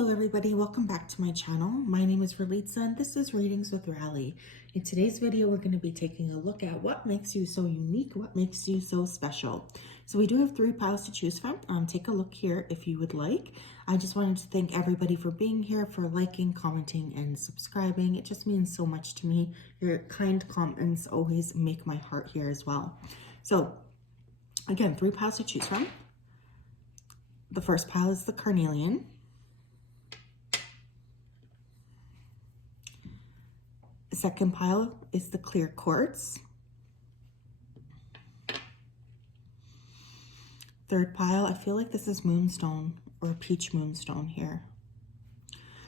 Hello everybody, welcome back to my channel. My name is Ralitza and this is Readings with Rally. In today's video, we're going to be taking a look at what makes you so unique, what makes you so special. So we do have 3 piles to choose from. Take a look here if you would like. I just wanted to thank everybody for being here, for liking, commenting, and subscribing. It just means so much to me. Your kind comments always make my heart here as well. So again, 3 piles to choose from. The first pile is the carnelian. The second pile is the clear quartz. Third pile, I feel like this is moonstone or peach moonstone here.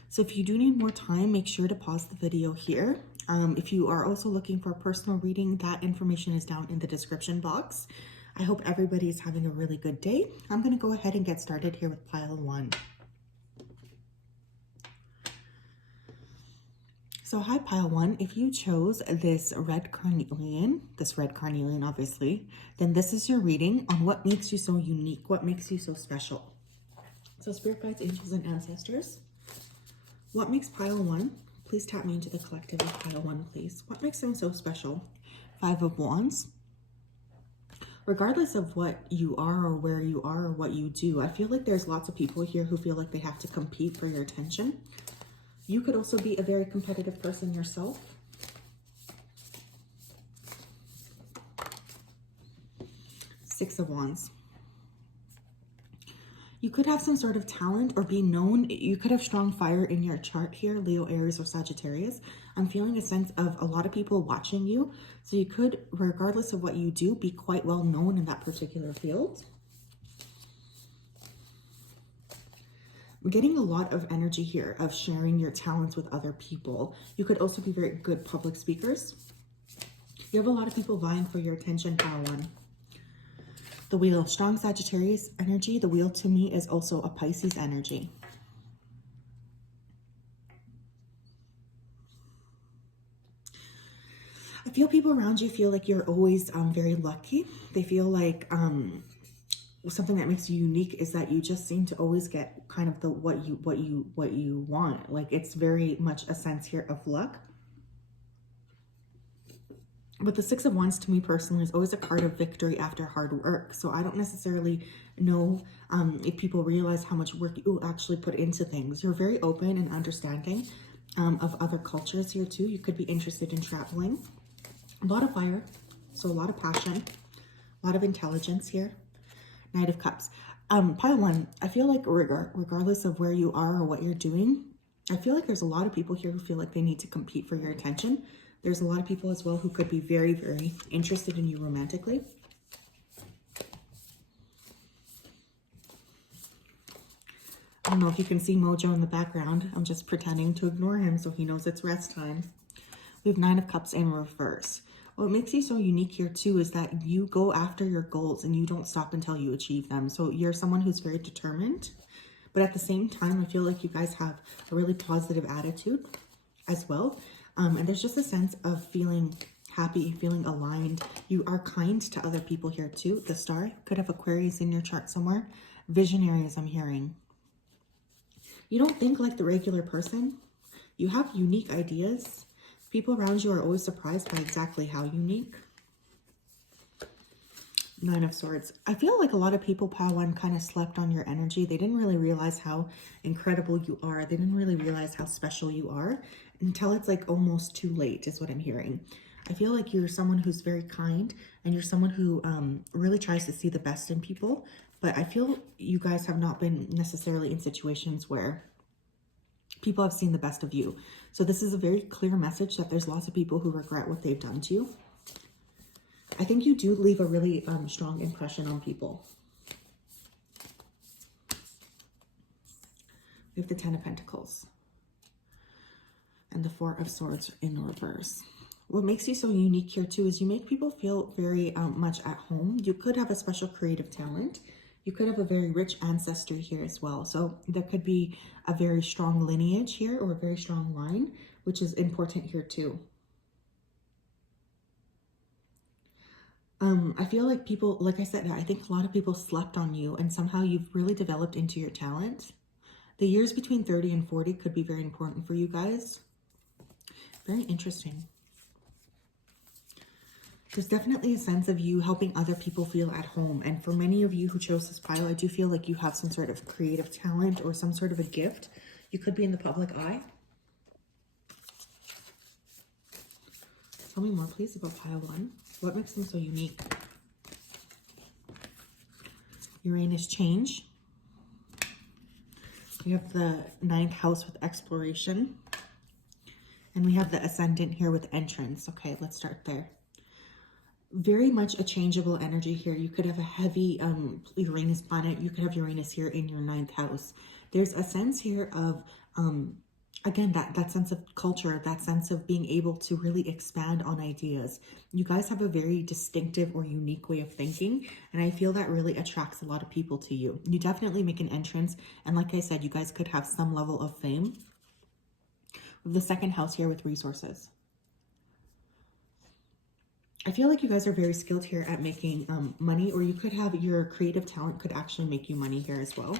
So if you do need more time, make sure to pause the video here. If you are also looking for a personal reading, that information is down in the description box. I hope everybody is having a really good day. I'm going to go ahead and get started here with pile 1. So hi pile 1, if you chose this red carnelian obviously, then this is your reading on what makes you so unique, what makes you so special. So spirit guides, angels, and ancestors, what makes pile 1? Please tap me into the collective of pile 1, please. What makes them so special? 5 of Wands. Regardless of what you are or where you are or what you do, I feel like there's lots of people here who feel like they have to compete for your attention. You could also be a very competitive person yourself. 6 of Wands. You could have some sort of talent or be known. You could have strong fire in your chart here, Leo, Aries, or Sagittarius. I'm feeling a sense of a lot of people watching you. So you could, regardless of what you do, be quite well known in that particular field. I'm getting a lot of energy here of sharing your talents with other people. You could also be very good public speakers. You have a lot of people vying for your attention, pile 1. The wheel, strong Sagittarius energy. The wheel to me is also a Pisces energy. I feel people around you feel like you're always very lucky. They feel like something that makes you unique is that you just seem to always get kind of the what you want. Like it's very much a sense here of luck. But the 6 of Wands to me personally is always a card of victory after hard work. So I don't necessarily know if people realize how much work you actually put into things. You're very open and understanding of other cultures here too. You could be interested in traveling. A lot of fire, so a lot of passion, a lot of intelligence here. Knight of Cups. Pile 1, I feel like regardless of where you are or what you're doing, I feel like there's a lot of people here who feel like they need to compete for your attention. There's a lot of people as well who could be very, very interested in you romantically. I don't know if you can see Mojo in the background. I'm just pretending to ignore him so he knows it's rest time. We have 9 of Cups in reverse. What makes you so unique here too is that you go after your goals and you don't stop until you achieve them. So you're someone who's very determined, but at the same time, I feel like you guys have a really positive attitude as well. And there's just a sense of feeling happy, feeling aligned. You are kind to other people here too. The star could have Aquarius in your chart somewhere. Visionary, as I'm hearing. You don't think like the regular person. You have unique ideas. People around you are always surprised by exactly how unique. 9 of Swords. I feel like a lot of people, pile 1, kind of slept on your energy. They didn't really realize how incredible you are. They didn't really realize how special you are until it's like almost too late is what I'm hearing. I feel like you're someone who's very kind and you're someone who really tries to see the best in people. But I feel you guys have not been necessarily in situations where people have seen the best of you. So this is a very clear message that there's lots of people who regret what they've done to you. I think you do leave a really strong impression on people. We have the 10 of Pentacles and the 4 of Swords in reverse. What makes you so unique here too is you make people feel very much at home. You could have a special creative talent. You could have a very rich ancestry here as well. So there could be a very strong lineage here or a very strong line, which is important here too. I feel like people, like I said, I think a lot of people slept on you and somehow you've really developed into your talent. The years between 30 and 40 could be very important for you guys. Very interesting. There's definitely a sense of you helping other people feel at home. And for many of you who chose this pile, I do feel like you have some sort of creative talent or some sort of a gift. You could be in the public eye. Tell me more, please, about pile 1. What makes them so unique? Uranus change. We have the 9th house with exploration. And we have the ascendant here with entrance. Okay, let's start there. Very much a changeable energy here. You could have a heavy Uranus planet. You could have Uranus here in your 9th house. There's a sense here of, again, that sense of culture, that sense of being able to really expand on ideas. You guys have a very distinctive or unique way of thinking, and I feel that really attracts a lot of people to you. You definitely make an entrance, and like I said, you guys could have some level of fame. The 2nd house here with resources. I feel like you guys are very skilled here at making money, or you could have your creative talent could actually make you money here as well.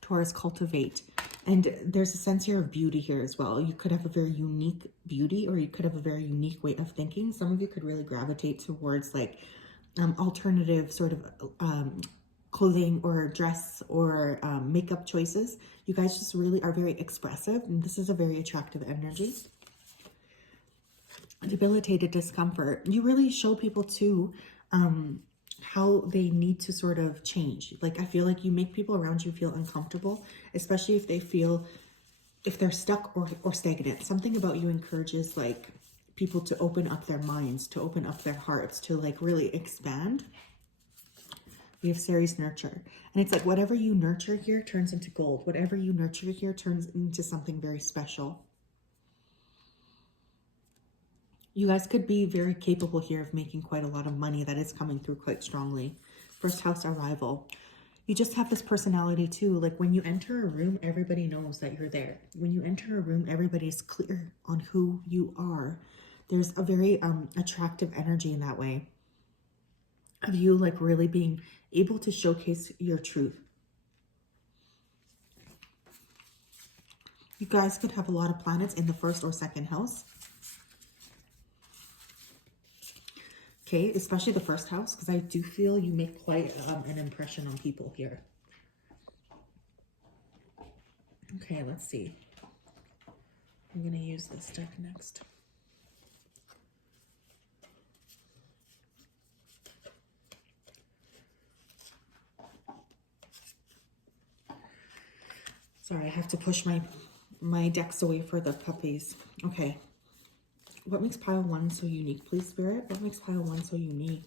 Taurus, cultivate. And there's a sense here of beauty here as well. You could have a very unique beauty, or you could have a very unique way of thinking. Some of you could really gravitate towards like alternative sort of clothing or dress or makeup choices. You guys just really are very expressive, and this is a very attractive energy. Debilitated discomfort. You really show people too how they need to sort of change. Like, I feel like you make people around you feel uncomfortable, especially if they feel, if they're stuck or stagnant. Something about you encourages like people to open up their minds, to open up their hearts, to like really expand. We have Ceres, nurture. And it's like whatever you nurture here turns into gold. Whatever you nurture here turns into something very special. You guys could be very capable here of making quite a lot of money. That is coming through quite strongly. 1st house, arrival. You just have this personality too. Like when you enter a room, everybody knows that you're there. When you enter a room, everybody's clear on who you are. There's a very attractive energy in that way of you like really being able to showcase your truth. You guys could have a lot of planets in the 1st or 2nd house. Okay, especially the 1st house, because I do feel you make quite an impression on people here. Okay, let's see. I'm going to use this deck next. Sorry, I have to push my decks away for the puppies. Okay. What makes pile 1 so unique, please, Spirit? What makes pile 1 so unique?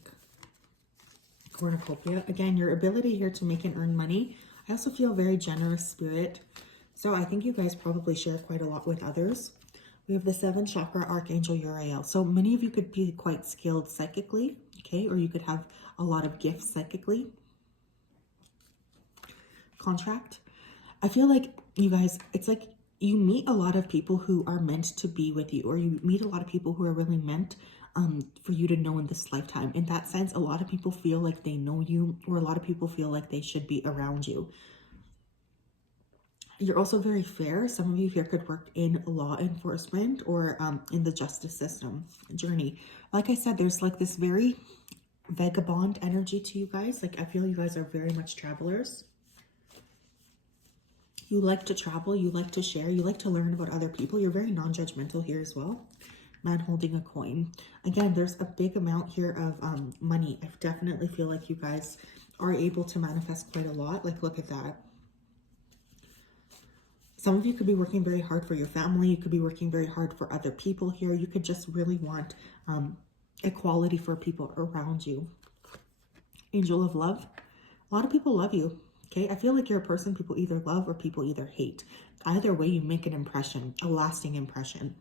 Cornucopia. Again, your ability here to make and earn money. I also feel very generous, Spirit. So I think you guys probably share quite a lot with others. We have the 7th chakra, Archangel Uriel. So many of you could be quite skilled psychically, okay? Or you could have a lot of gifts psychically. Contract. I feel like you guys, it's like you meet a lot of people who are meant to be with you, or you meet a lot of people who are really meant for you to know in this lifetime. In that sense, a lot of people feel like they know you, or a lot of people feel like they should be around you. You're also very fair. Some of you here could work in law enforcement or in the justice system journey. Like I said, there's like this very vagabond energy to you guys. Like I feel you guys are very much travelers. You like to travel, you like to share, you like to learn about other people. You're very non-judgmental here as well. Man holding a coin. Again, there's a big amount here of money. I definitely feel like you guys are able to manifest quite a lot. Like, look at that. Some of you could be working very hard for your family. You could be working very hard for other people here. You could just really want equality for people around you. Angel of love. A lot of people love you. Okay, I feel like you're a person people either love or people either hate. Either way, you make an impression, a lasting impression.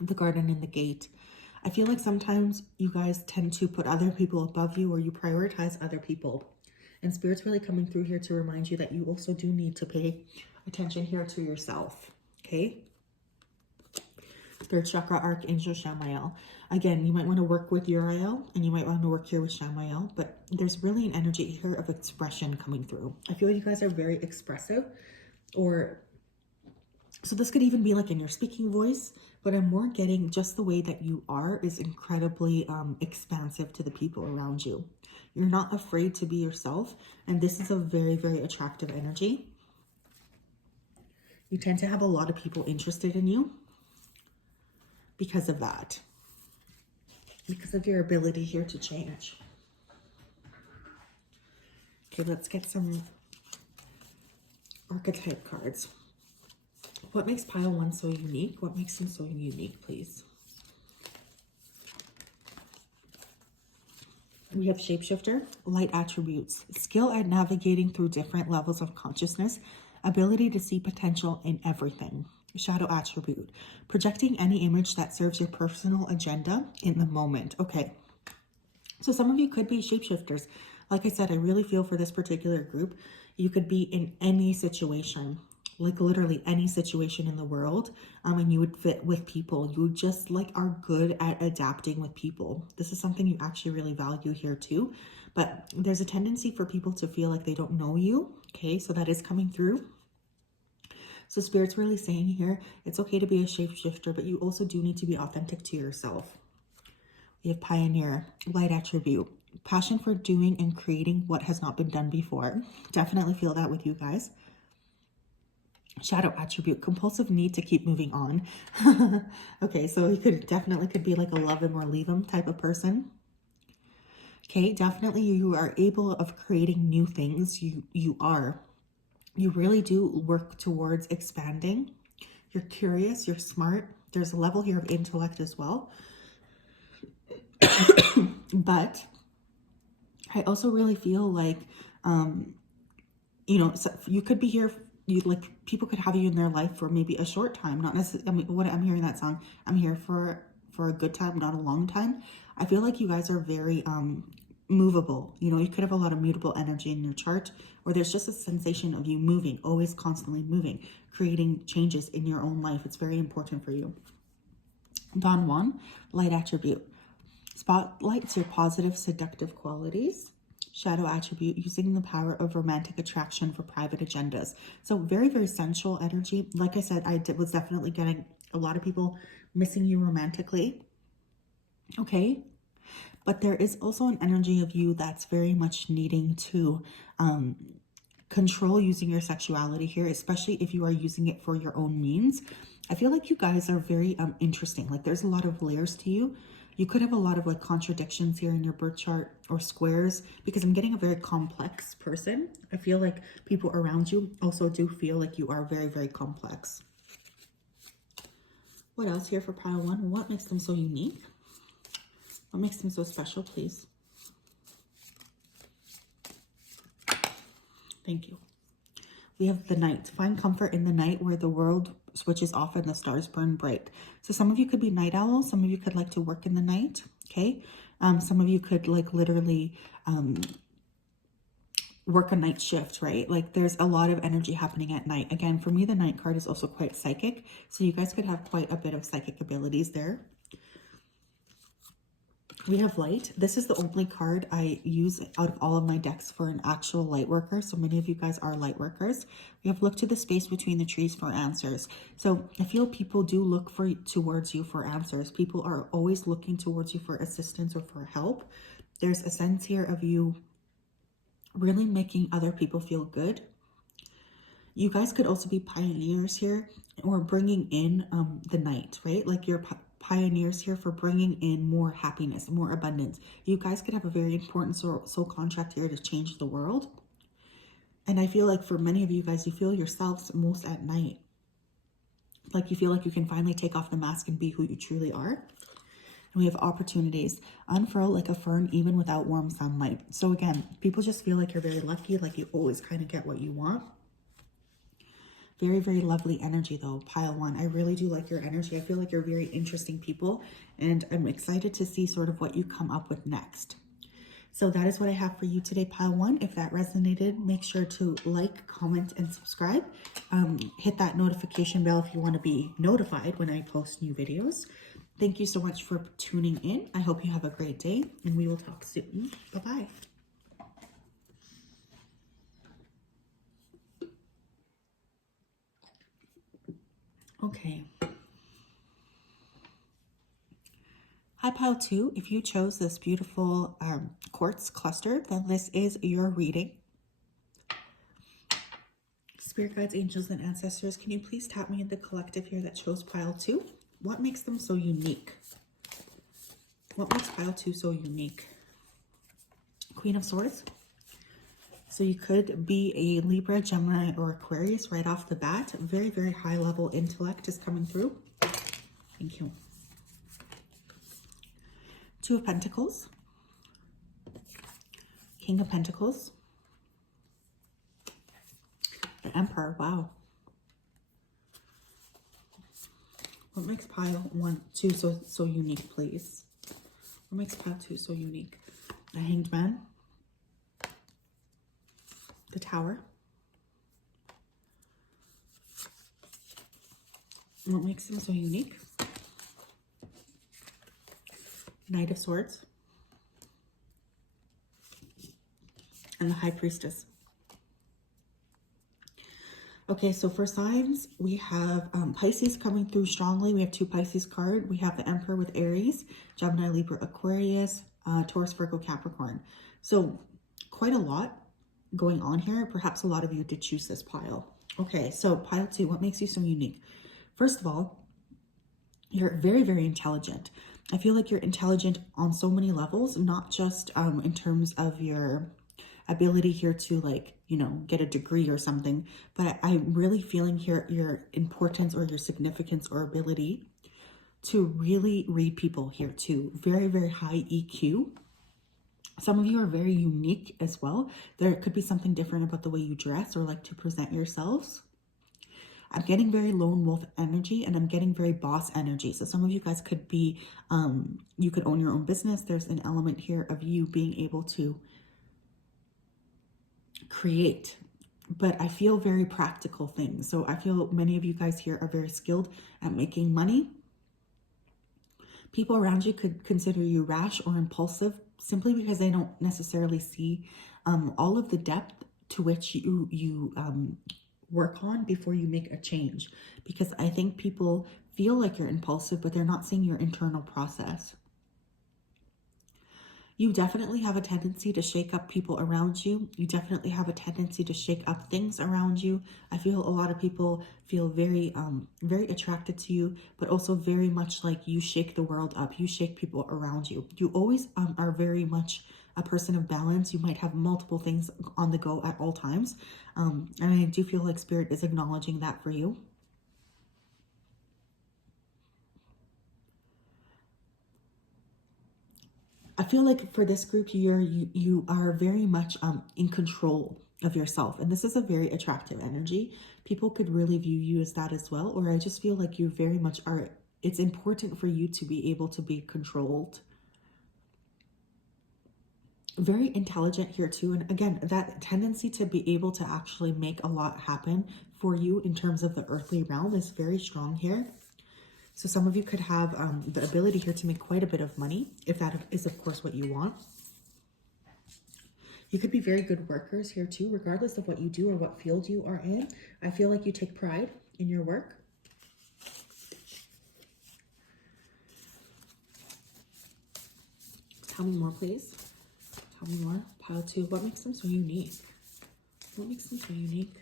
The garden and the gate. I feel like sometimes you guys tend to put other people above you, or you prioritize other people. And Spirit's really coming through here to remind you that you also do need to pay attention here to yourself. Okay? Third chakra, Archangel Shamael. Again, you might want to work with Uriel and you might want to work here with Shamael, but there's really an energy here of expression coming through. I feel you guys are very expressive, or so this could even be like in your speaking voice, but I'm more getting just the way that you are is incredibly expansive to the people around you. You're not afraid to be yourself, and this is a very, very attractive energy. You tend to have a lot of people interested in you because of that, because of your ability here to change. Okay, let's get some archetype cards. What makes pile 1 so unique? What makes him so unique, please? We have shapeshifter, light attributes, skill at navigating through different levels of consciousness, ability to see potential in everything. Shadow attribute, projecting any image that serves your personal agenda in the moment. Okay, so some of you could be shapeshifters. Like I said, I really feel for this particular group. You could be in any situation, like literally any situation in the world, and you would fit with people. You just like are good at adapting with people. This is something you actually really value here too, but there's a tendency for people to feel like they don't know you. Okay, so that is coming through. So Spirit's really saying here, it's okay to be a shapeshifter, but you also do need to be authentic to yourself. We have pioneer, light attribute, passion for doing and creating what has not been done before. Definitely feel that with you guys. Shadow attribute, compulsive need to keep moving on. Okay, so he could be like a love him or leave him type of person. Okay, definitely you are able of creating new things. You really do work towards expanding. You're curious, you're smart. There's a level here of intellect as well. But I also really feel like, you know, so you could be here, people could have you in their life for maybe a short time, not necessarily, I mean, what I'm hearing that song, I'm here for a good time, not a long time. I feel like you guys are very, movable. You know, you could have a lot of mutable energy in your chart, or there's just a sensation of you moving, always constantly moving, creating changes in your own life. It's very important for you. Don Juan, light attribute, spotlights your positive seductive qualities. Shadow attribute, using the power of romantic attraction for private agendas. So very, very sensual energy. Like I said, was definitely getting a lot of people missing you romantically. Okay, but there is also an energy of you that's very much needing to control using your sexuality here, especially if you are using it for your own means. I feel like you guys are very interesting. Like there's a lot of layers to you. You could have a lot of like contradictions here in your birth chart or squares, because I'm getting a very complex person. I feel like people around you also do feel like you are very, very complex. What else here for pile 1? What makes them so unique? What makes them so special, please? Thank you. We have the night. Find comfort in the night where the world switches off and the stars burn bright. So some of you could be night owls. Some of you could like to work in the night. Okay. Some of you could like literally work a night shift, right? Like there's a lot of energy happening at night. Again, for me, the night card is also quite psychic. So you guys could have quite a bit of psychic abilities there. We have light. This is the only card I use out of all of my decks for an actual light worker. So many of you guys are light workers. We have look to the space between the trees for answers. So I feel people do look towards you for answers. People are always looking towards you for assistance or for help. There's a sense here of you really making other people feel good. You guys could also be pioneers here, or bringing in the night, right? Like you're pioneers here for bringing in more happiness, more abundance. You guys could have a very important soul contract here to change the world. And I feel like for many of you guys, you feel yourselves most at night. Like you feel like you can finally take off the mask and be who you truly are. And we have opportunities. Unfurl like a fern even without warm sunlight. So again, people just feel like you're very lucky, like you always kind of get what you want. Very, very lovely energy though, pile 1. I really do like your energy. I feel like you're very interesting people, and I'm excited to see sort of what you come up with next. So that is what I have for you today, pile 1. If that resonated, make sure to like, comment, and subscribe. Hit that notification bell if you want to be notified when I post new videos. Thank you so much for tuning in. I hope you have a great day, and we will talk soon. Bye-bye. Okay. Hi, pile 2. If you chose this beautiful quartz cluster, then this is your reading. Spirit guides, angels, and ancestors, can you please tap me in the collective here that chose pile 2? What makes them so unique? What makes pile 2 so unique? Queen of Swords. So you could be a Libra, Gemini, or Aquarius right off the bat. Very, very high level intellect is coming through. Thank you. Two of Pentacles. King of Pentacles. The Emperor. Wow. What makes pile 2 so unique, please? What makes pile 2 so unique? The Hanged Man. The Tower. What makes them so unique? Knight of Swords. And the High Priestess. Okay, so for signs, we have Pisces coming through strongly. We have 2 Pisces cards. We have the Emperor with Aries, Gemini, Libra, Aquarius, Taurus, Virgo, Capricorn. So quite a lot going on here. Perhaps a lot of you did choose this pile. Okay, so pile 2, what makes you so unique? First of all, you're very, very intelligent. I feel like you're intelligent on so many levels, not just in terms of your ability here to, like, you know, get a degree or something, but I'm really feeling here your importance or your significance or ability to really read people here too. Very, very high EQ. Some of you are very unique as well. There could be something different about the way you dress or like to present yourselves. I'm getting very lone wolf energy, and I'm getting very boss energy. So some of you guys could be, you could own your own business. There's an element here of you being able to create, but I feel very practical things. So I feel many of you guys here are very skilled at making money. People around you could consider you rash or impulsive simply because they don't necessarily see all of the depth to which you work on before you make a change, because I think people feel like you're impulsive, but they're not seeing your internal process. You definitely have a tendency to shake up people around you. You definitely have a tendency to shake up things around you. I feel a lot of people feel very, very attracted to you, but also very much like you shake the world up. You shake people around you. You always are very much a person of balance. You might have multiple things on the go at all times. And I do feel like Spirit is acknowledging that for you. I feel like for this group, you are very much in control of yourself. And this is a very attractive energy. People could really view you as that as well. Or I just feel like you very much are, it's important for you to be able to be controlled. Very intelligent here too. And again, that tendency to be able to actually make a lot happen for you in terms of the earthly realm is very strong here. So some of you could have the ability here to make quite a bit of money, if that is, of course, what you want. You could be very good workers here too, regardless of what you do or what field you are in. I feel like you take pride in your work. Tell me more, please. Tell me more. Pile 2. What makes them so unique? What makes them so unique?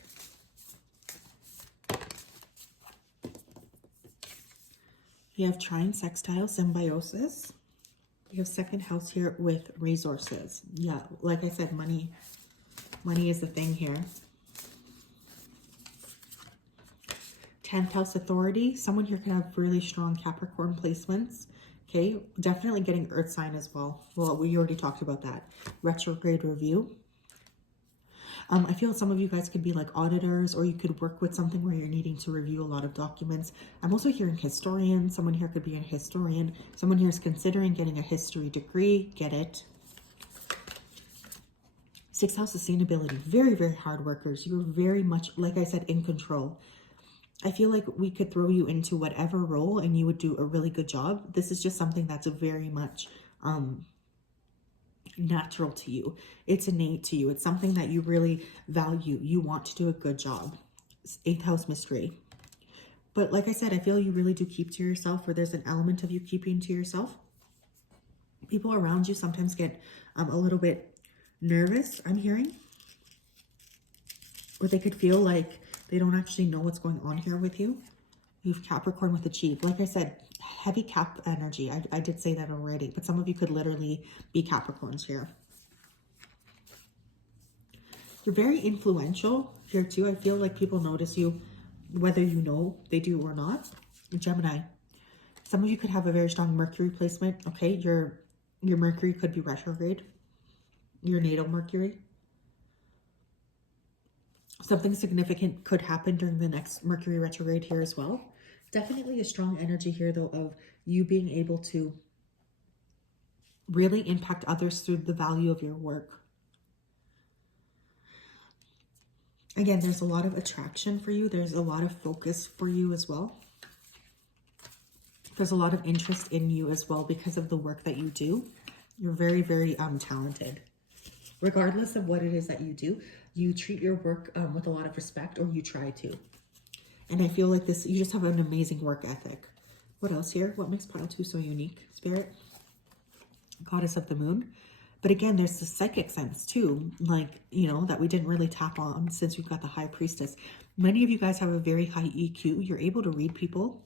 You have trine, sextile, symbiosis. You have second house here with resources. Yeah, like I said, money is the thing here. 10th house authority. Someone here can have really strong Capricorn placements. Okay, definitely getting earth sign as well. Well, we already talked about that. Retrograde review. I feel some of you guys could be like auditors, or you could work with something where you're needing to review a lot of documents. I'm also hearing historian. Someone here could be a historian. Someone here is considering getting a history degree. Get it. Sixth house sustainability, very, very hard workers. You're very much, like I said, in control. I feel like we could throw you into whatever role and you would do a really good job. This is just something that's very much natural to you. It's innate to you. It's something that you really value. You want to do a good job. Eighth house mystery. But like I said, I feel you really do keep to yourself, or there's an element of you keeping to yourself. People around you sometimes get a little bit nervous, I'm hearing. Or they could feel like they don't actually know what's going on here with you. You have Capricorn with Achieve. Like I said, heavy Cap energy. I did say that already, but some of you could literally be Capricorns here. You're very influential here too. I feel like people notice you, whether you know they do or not. Gemini. Some of you could have a very strong Mercury placement. Okay, your Mercury could be retrograde. Your natal Mercury. Something significant could happen during the next Mercury retrograde here as well. Definitely a strong energy here, though, of you being able to really impact others through the value of your work. Again, there's a lot of attraction for you. There's a lot of focus for you as well. There's a lot of interest in you as well because of the work that you do. You're very, very talented. Regardless of what it is that you do, you treat your work with a lot of respect, or you try to. And I feel like you just have an amazing work ethic. What else here? What makes pile 2 so unique? Spirit, Goddess of the Moon. But again, there's the psychic sense too, like, you know, that we didn't really tap on since we've got the High Priestess. Many of you guys have a very high EQ. You're able to read people,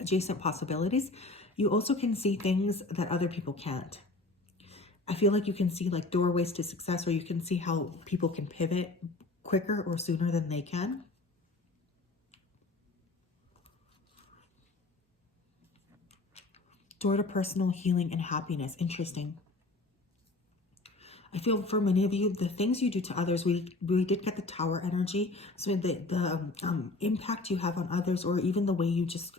adjacent possibilities. You also can see things that other people can't. I feel like you can see like doorways to success, or you can see how people can pivot quicker or sooner than they can. Door to personal healing and happiness. Interesting. I feel for many of you, the things you do to others, we did get the Tower energy. So the impact you have on others, or even the way you just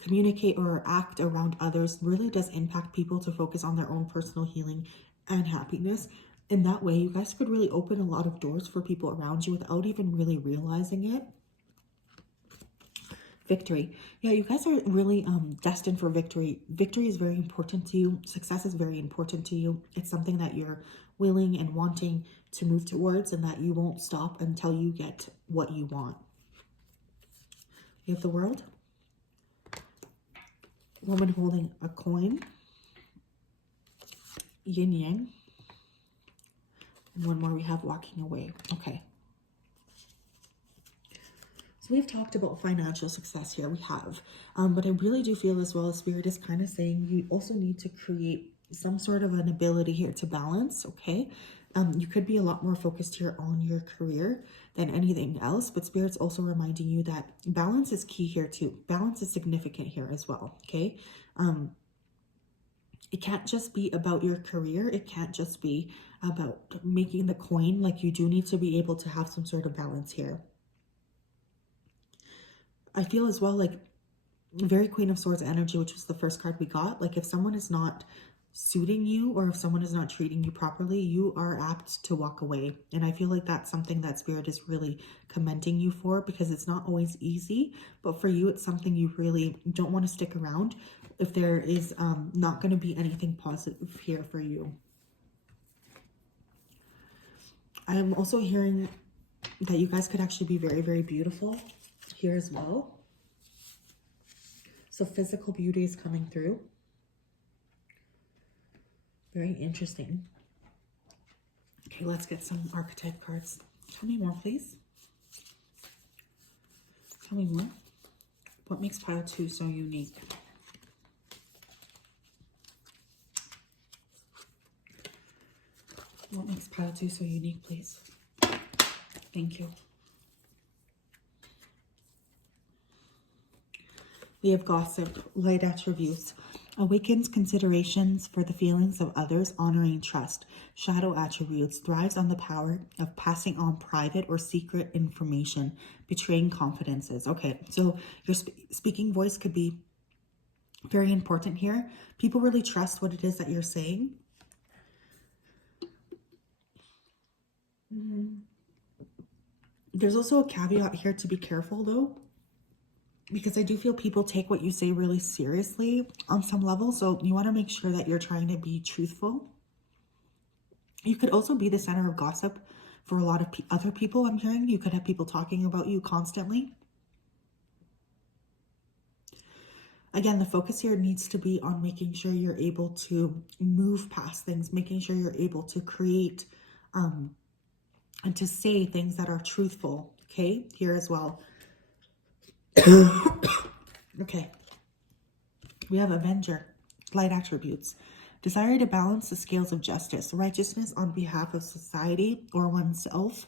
communicate or act around others, really does impact people to focus on their own personal healing and happiness. In that way, you guys could really open a lot of doors for people around you without even really realizing it. Victory. Yeah, you guys are really destined for victory. Victory is very important to you. Success is very important to you. It's something that you're willing and wanting to move towards, and that you won't stop until you get what you want. You have the World. Woman holding a coin. Yin Yang. And one more we have walking away. Okay. So we've talked about financial success here. We have. But I really do feel as well, Spirit is kind of saying you also need to create some sort of an ability here to balance, okay? You could be a lot more focused here on your career than anything else, but Spirit's also reminding you that balance is key here too. Balance is significant here as well, okay? It can't just be about your career. It can't just be about making the coin. Like, you do need to be able to have some sort of balance here. I feel as well like very Queen of Swords energy, which was the first card we got. Like, if someone is not suiting you, or if someone is not treating you properly, you are apt to walk away. And I feel like that's something that Spirit is really commending you for, because it's not always easy, but for you, it's something you really don't want to stick around if there is not going to be anything positive here for you. I am also hearing that you guys could actually be very, very beautiful here as well. So physical beauty is coming through. Very interesting. Okay, let's get some archetype cards. Tell me more, please. Tell me more. What makes pile 2 so unique? What makes pile 2 so unique, please? Thank you. We have gossip, light attributes, awakens considerations for the feelings of others, honoring trust. Shadow attributes, thrives on the power of passing on private or secret information, betraying confidences. Okay, so your speaking voice could be very important here. People really trust what it is that you're saying. There's also a caveat here to be careful though, because I do feel people take what you say really seriously on some level. So you want to make sure that you're trying to be truthful. You could also be the center of gossip for a lot of other people. I'm hearing you could have people talking about you constantly. Again, the focus here needs to be on making sure you're able to move past things, making sure you're able to create and to say things that are truthful, okay, here as well. Okay, we have Avenger, light attributes. Desire to balance the scales of justice, righteousness on behalf of society or oneself.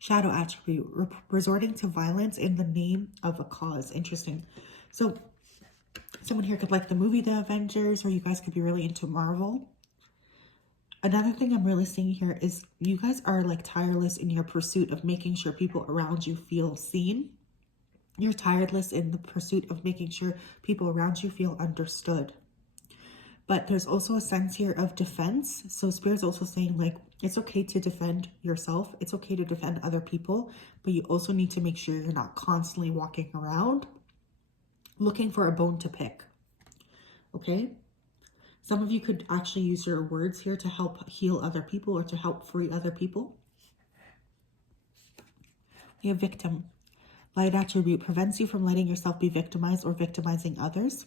Shadow attribute, resorting to violence in the name of a cause. Interesting. So someone here could like the movie The Avengers, or you guys could be really into Marvel. Another thing I'm really seeing here is you guys are like tireless in your pursuit of making sure people around you feel seen. You're tireless in the pursuit of making sure people around you feel understood. But there's also a sense here of defense. So Spirit's also saying like, it's okay to defend yourself. It's okay to defend other people, but you also need to make sure you're not constantly walking around looking for a bone to pick. Okay? Some of you could actually use your words here to help heal other people or to help free other people. We have victim. Light attribute prevents you from letting yourself be victimized or victimizing others.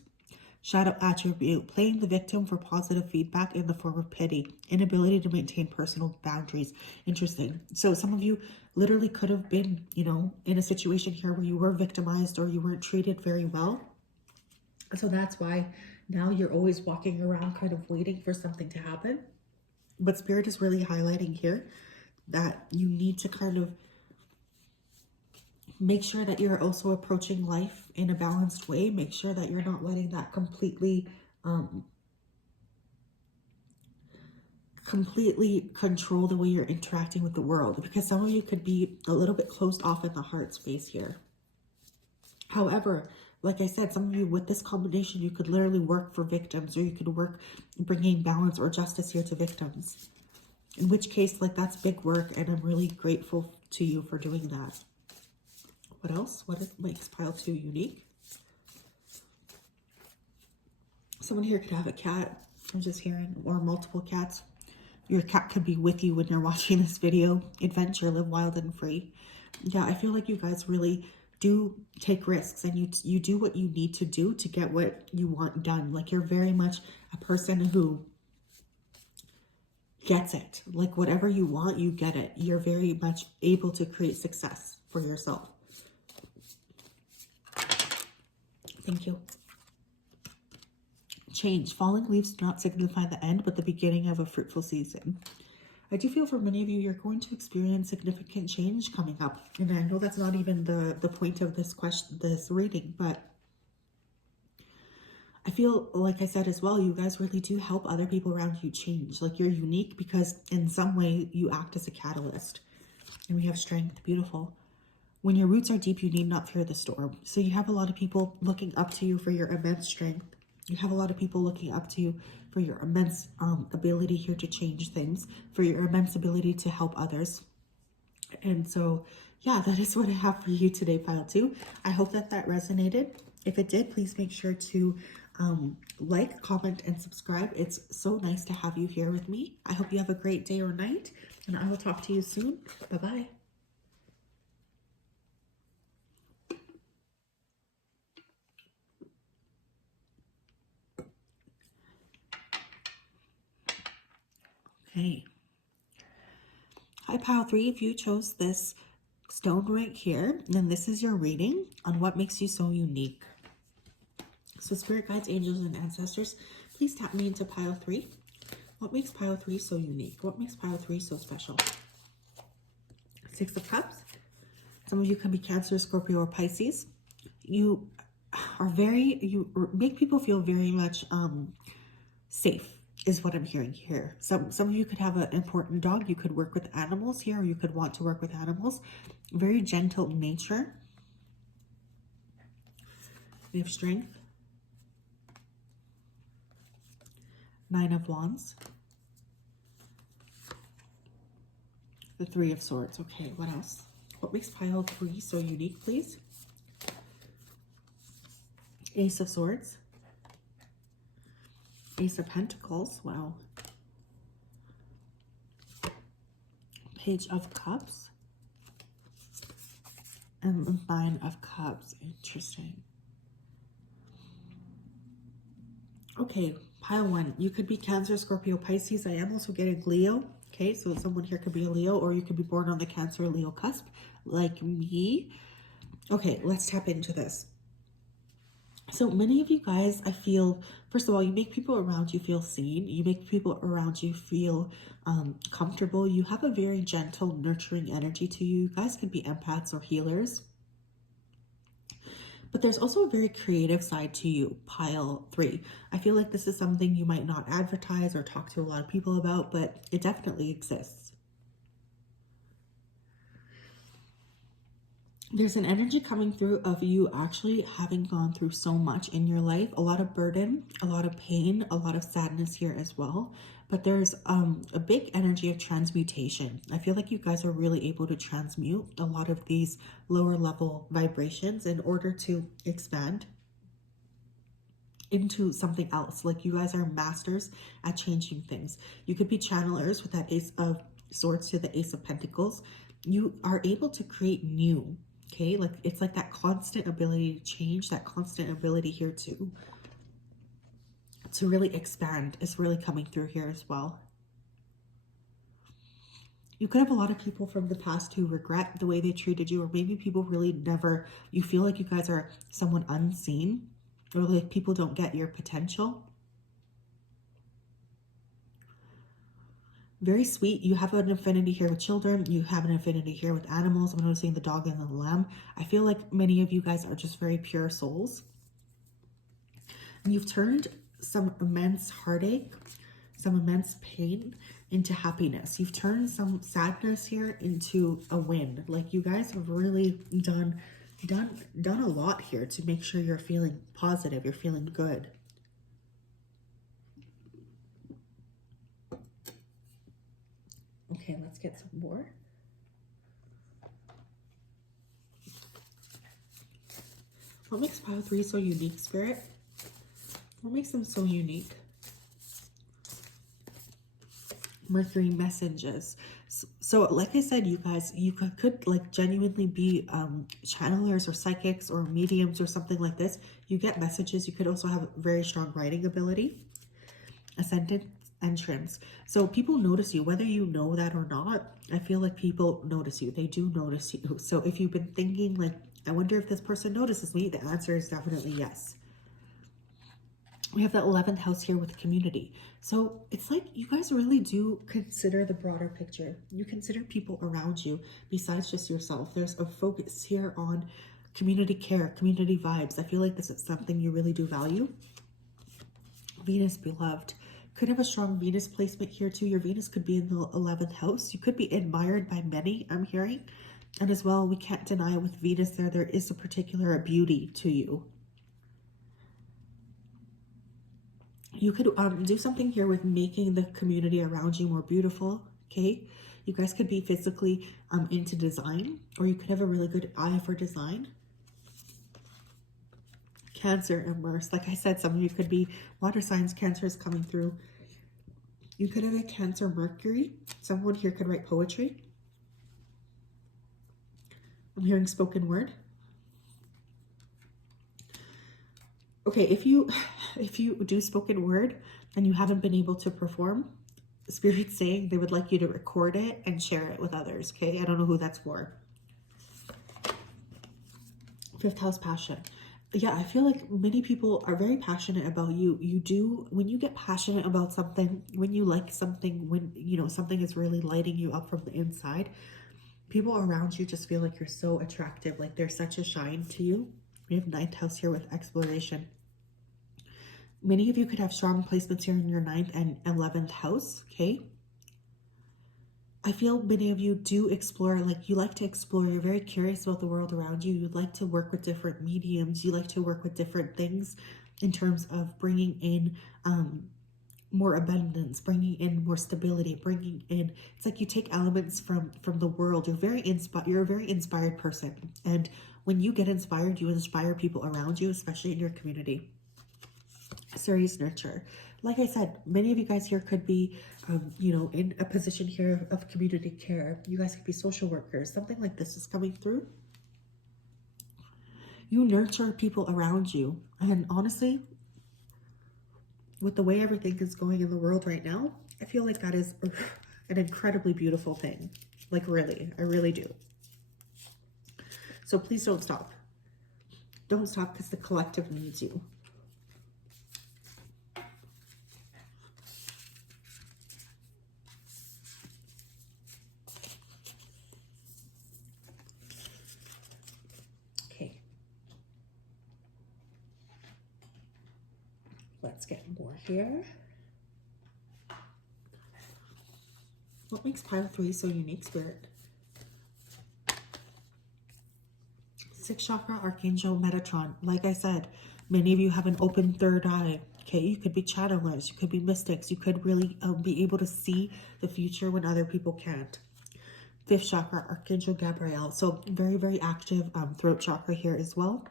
Shadow attribute, playing the victim for positive feedback in the form of pity. Inability to maintain personal boundaries. Interesting. So some of you literally could have been, you know, in a situation here where you were victimized or you weren't treated very well. So that's why now you're always walking around kind of waiting for something to happen. But Spirit is really highlighting here that you need to kind of make sure that you're also approaching life in a balanced way. Make sure that you're not letting that completely control the way you're interacting with the world, because some of you could be a little bit closed off in the heart space here. However, like I said, some of you with this combination, you could literally work for victims, or you could work bringing balance or justice here to victims. In which case, like, that's big work, and I'm really grateful to you for doing that. What else? What makes pile 2 unique? Someone here could have a cat, I'm just hearing, or multiple cats. Your cat could be with you when you're watching this video. Adventure, live wild and free. Yeah, I feel like you guys really do take risks, and you do what you need to do to get what you want done. Like, you're very much a person who gets it. Like, whatever you want, you get it. You're very much able to create success for yourself. Thank you. Change. Falling leaves do not signify the end, but the beginning of a fruitful season. I do feel for many of you, you're going to experience significant change coming up. And I know that's not even the point of this question, this reading, but I feel, like I said as well, you guys really do help other people around you change. Like, you're unique because in some way you act as a catalyst. And we have strength. Beautiful. When your roots are deep, you need not fear the storm. So you have a lot of people looking up to you for your immense strength. You have a lot of people looking up to you for your immense ability here to change things, for your immense ability to help others. And so, yeah, that is what I have for you today, pile 2. I hope that resonated. If it did, please make sure to like, comment, and subscribe. It's so nice to have you here with me. I hope you have a great day or night, and I will talk to you soon. Bye-bye. Okay. Hi, pile 3. If you chose this stone right here, then this is your reading on what makes you so unique. So spirit guides, angels, and ancestors, please tap me into pile 3. What makes pile 3 so unique? What makes pile 3 so special? 6 of Cups. Some of you can be Cancer, Scorpio, or Pisces. You make people feel very much safe, is what I'm hearing here. Some of you could have an important dog. You could work with animals here, or you could want to work with animals. Very gentle in nature. We have strength. 9 of Wands. The Three of Swords. Okay, what else? What makes pile 3 so unique, please? Ace of Swords. Ace of Pentacles. Wow. Page of Cups. And the Nine of Cups. Interesting. Okay, pile 1. You could be Cancer, Scorpio, Pisces. I am also getting Leo. Okay, so someone here could be a Leo, or you could be born on the Cancer Leo cusp, like me. Okay, let's tap into this. So many of you guys, I feel, first of all, you make people around you feel seen. You make people around you feel comfortable. You have a very gentle, nurturing energy to you. You guys could be empaths or healers. But there's also a very creative side to you, pile 3. I feel like this is something you might not advertise or talk to a lot of people about, but it definitely exists. There's an energy coming through of you actually having gone through so much in your life, a lot of burden, a lot of pain, a lot of sadness here as well. But there's a big energy of transmutation. I feel like you guys are really able to transmute a lot of these lower level vibrations in order to expand into something else. Like you guys are masters at changing things. You could be channelers with that Ace of Swords to the Ace of Pentacles. You are able to create new. Okay, like it's like that constant ability to change, that constant ability here to really expand is really coming through here as well. You could have a lot of people from the past who regret the way they treated you, or maybe people really never, you feel like you guys are someone unseen, or like people don't get your potential. Very sweet. You have an affinity here with children. You have an affinity here with animals. I'm noticing the dog and the lamb. I feel like many of you guys are just very pure souls. And you've turned some immense heartache, some immense pain into happiness. You've turned some sadness here into a win. Like you guys have really done a lot here to make sure you're feeling positive, you're feeling good. Okay, let's get some more. What makes pile 3 so unique, Spirit? What makes them so unique? Mercury messages. So like I said, you guys, you could like genuinely be channelers or psychics or mediums or something like this. You get messages. You could also have very strong writing ability. Ascendant entrance. So people notice you, whether you know that or not. I feel like people notice you. They do notice you. So if you've been thinking like, I wonder if this person notices me, the answer is definitely yes. We have the 11th house here with community. So it's like you guys really do consider the broader picture. You consider people around you besides just yourself. There's a focus here on community care, community vibes. I feel like this is something you really do value. Venus beloved. Could have a strong Venus placement here too. Your Venus could be in the 11th house. You could be admired by many, I'm hearing. And as well, we can't deny with Venus there is a particular beauty to you. You could do something here with making the community around you more beautiful, okay? You guys could be physically into design, or you could have a really good eye for design. Cancer immersed. Like I said, some of you could be water signs. Cancer is coming through. You could have a Cancer Mercury. Someone here could write poetry. I'm hearing spoken word. Okay, if you do spoken word and you haven't been able to perform, Spirit's saying they would like you to record it and share it with others, okay? I don't know who that's for. 5th house passion. Yeah, I feel like many people are very passionate about you. When you get passionate about something, when you like something, when, you know, something is really lighting you up from the inside, people around you just feel like you're so attractive, like there's such a shine to you. We have 9th house here with exploration. Many of you could have strong placements here in your 9th and 11th house, okay? I feel many of you do explore, like you like to explore. You're very curious about the world around you. You'd like to work with different mediums. You like to work with different things in terms of bringing in more abundance, bringing in more stability, bringing in, it's like you take elements from the world. You're you're a very inspired person. And when you get inspired, you inspire people around you, especially in your community. Serious nurture. Like I said, many of you guys here could be, you know, in a position here of community care. You guys could be social workers. Something like this is coming through. You nurture people around you. And honestly, with the way everything is going in the world right now, I feel like that is an incredibly beautiful thing. Like really, I really do. So please don't stop. Don't stop, because the collective needs you. Okay. Let's get more here. What makes pile 3 so unique, Spirit? 6th chakra, Archangel Metatron. Like I said, many of you have an open third eye. Okay, you could be channelers, you could be mystics, you could really be able to see the future when other people can't. 5th chakra, Archangel Gabriel. So very, very active throat chakra here as well.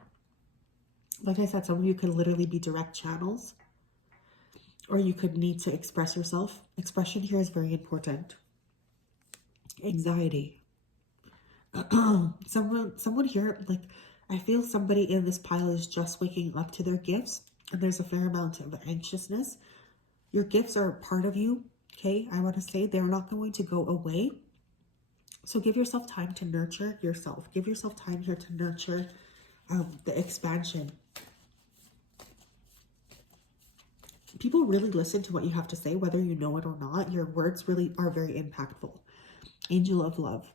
Like I said, some of you could literally be direct channels, or you could need to express yourself. Expression here is very important. Anxiety. Someone here, like, I feel somebody in this pile is just waking up to their gifts, and there's a fair amount of anxiousness. Your gifts are part of you, okay? I want to say they're not going to go away. So give yourself time to nurture yourself. Give yourself time here to nurture the expansion. People really listen to what you have to say, whether you know it or not. Your words really are very impactful. Angel of Love.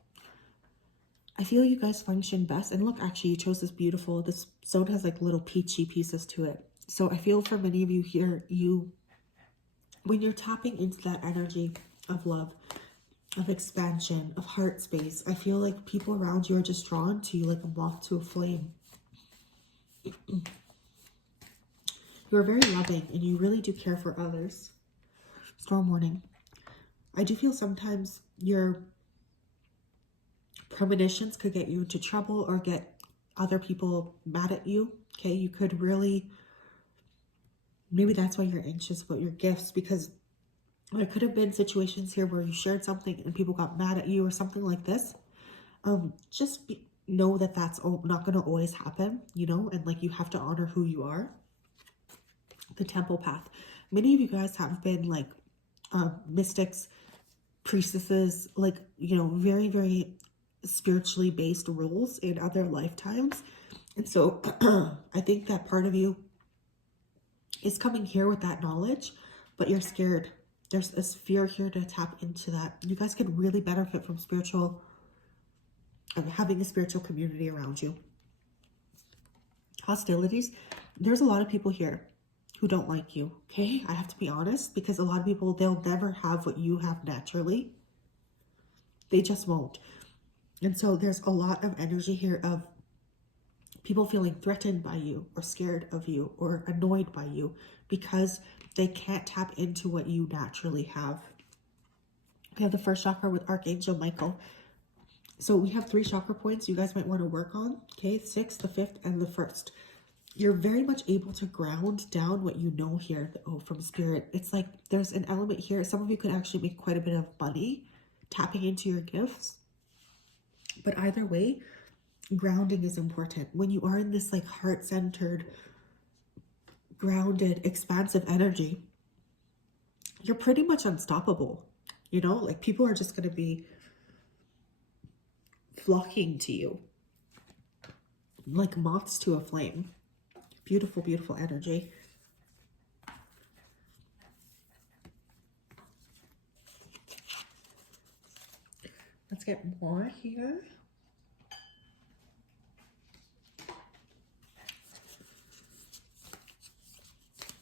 I feel you guys function best. And look, actually, you chose this zone has like little peachy pieces to it. So I feel for many of you here, when you're tapping into that energy of love, of expansion, of heart space, I feel like people around you are just drawn to you like a moth to a flame. You're very loving and you really do care for others. Storm warning. I do feel sometimes your premonitions could get you into trouble or get other people mad at you. Okay, you could really, maybe that's why you're anxious about your gifts, because there could have been situations here where you shared something and people got mad at you or something like this. Know that that's not going to always happen, you know, and like you have to honor who you are. The temple path. Many of you guys have been like mystics, priestesses, like, you know, very, very spiritually based roles in other lifetimes. And so I think that part of you is coming here with that knowledge, but you're scared. There's this fear here to tap into that. You guys could really benefit from having a spiritual community around you. Hostilities. There's a lot of people here who don't like you, okay? I have to be honest, because a lot of people, they'll never have what you have naturally. They just won't. And so there's a lot of energy here of people feeling threatened by you or scared of you or annoyed by you because they can't tap into what you naturally have. We have the 1st chakra with Archangel Michael. So we have 3 chakra points you guys might want to work on, okay? 6th, the 5th, and the 1st. You're very much able to ground down what you know here from spirit. It's like there's an element here. Some of you could actually make quite a bit of money tapping into your gifts. But either way, grounding is important. When you are in this like heart-centered, grounded, expansive energy, you're pretty much unstoppable. You know, like people are just going to be flocking to you like moths to a flame. Beautiful, beautiful energy. Let's get more here.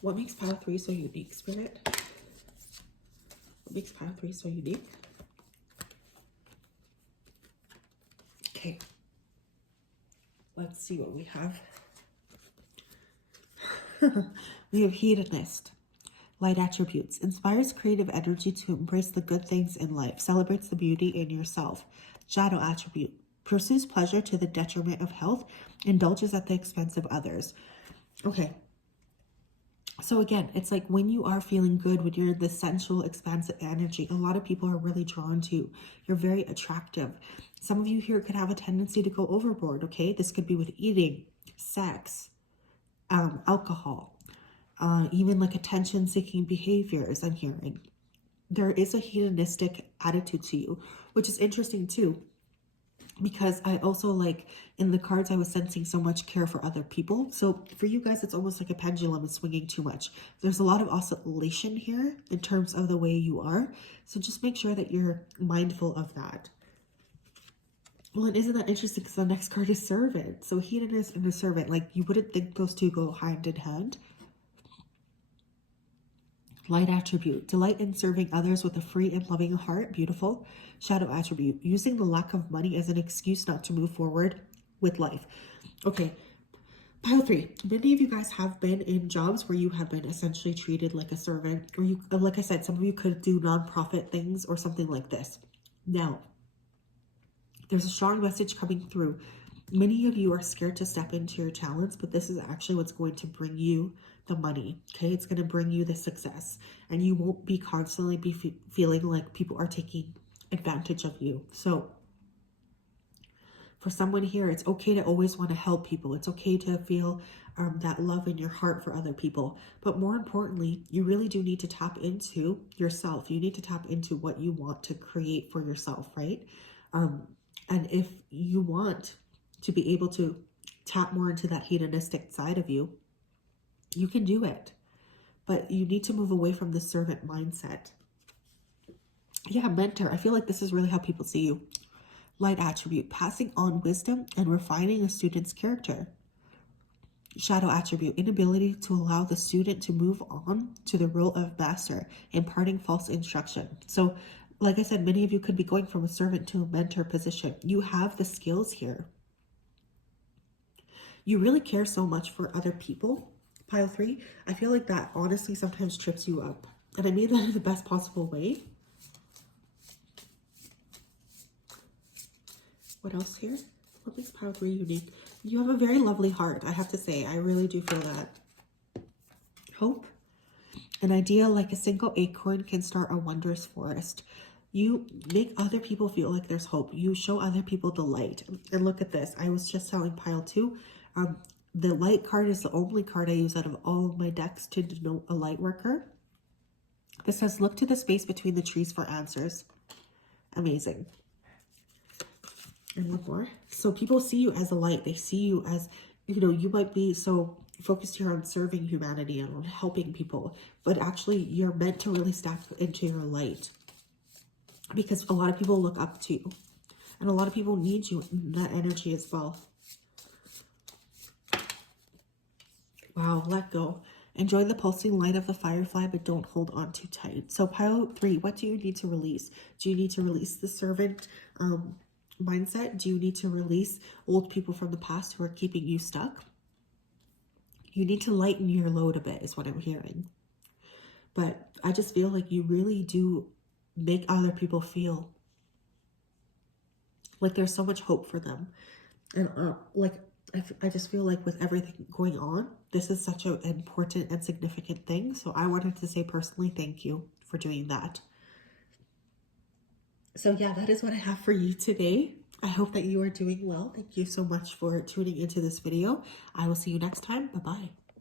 What makes pile 3 so unique, Spirit? What makes pile 3 so unique? Okay. Let's see what we have. We have hedonist. Light attributes. Inspires creative energy to embrace the good things in life. Celebrates the beauty in yourself. Shadow attribute. Pursues pleasure to the detriment of health. Indulges at the expense of others. Okay. So again, it's like when you are feeling good, when you're in the sensual, expansive energy, a lot of people are really drawn to you. You're very attractive. Some of you here could have a tendency to go overboard, okay? This could be with eating, sex, alcohol, even like attention-seeking behaviors I'm hearing. There is a hedonistic attitude to you, which is interesting too, because I also like in the cards, I was sensing so much care for other people. So for you guys, it's almost like a pendulum is swinging too much. There's a lot of oscillation here in terms of the way you are. So just make sure that you're mindful of that. Well, and isn't that interesting? Because the next card is servant. So hedonist and a servant, like you wouldn't think those two go hand in hand. Light attribute. Delight in serving others with a free and loving heart. Beautiful. Shadow attribute. Using the lack of money as an excuse not to move forward with life. Okay. Pile 3. Many of you guys have been in jobs where you have been essentially treated like a servant. Or you, like I said, some of you could do nonprofit things or something like this. Now, there's a strong message coming through. Many of you are scared to step into your talents, but this is actually what's going to bring you the money, okay? It's going to bring you the success, and you won't be constantly feeling like people are taking advantage of you. So for someone here, it's okay to always want to help people. It's okay to feel that love in your heart for other people. But more importantly, you really do need to tap into yourself. You need to tap into what you want to create for yourself, right? And if you want to be able to tap more into that hedonistic side of you, you can do it. But you need to move away from the servant mindset. Yeah, mentor. I feel like this is really how people see you. Light attribute. Passing on wisdom and refining a student's character. Shadow attribute. Inability to allow the student to move on to the role of master, imparting false instruction. So, like I said, many of you could be going from a servant to a mentor position. You have the skills here. You really care so much for other people. Pile 3, I feel like that honestly sometimes trips you up. And I mean that in the best possible way. What else here? What makes pile 3 unique? You have a very lovely heart, I have to say. I really do feel that. Hope. An idea like a single acorn can start a wondrous forest. You make other people feel like there's hope. You show other people the light. And look at this. I was just telling pile 2. The light card is the only card I use out of all of my decks to denote a light worker. This says, look to the space between the trees for answers. Amazing. And one more. So people see you as a light. They see you as, you know, you might be so focused here on serving humanity and on helping people, but actually you're meant to really step into your light, because a lot of people look up to you and a lot of people need you in that energy as well. Wow, let go. Enjoy the pulsing light of the firefly, but don't hold on too tight. So pile 3, what do you need to release? Do you need to release the servant mindset? Do you need to release old people from the past who are keeping you stuck? You need to lighten your load a bit is what I'm hearing. But I just feel like you really do make other people feel like there's so much hope for them. And I just feel like with everything going on, this is such an important and significant thing. So I wanted to say personally, thank you for doing that. So yeah, that is what I have for you today. I hope that you are doing well. Thank you so much for tuning into this video. I will see you next time. Bye-bye.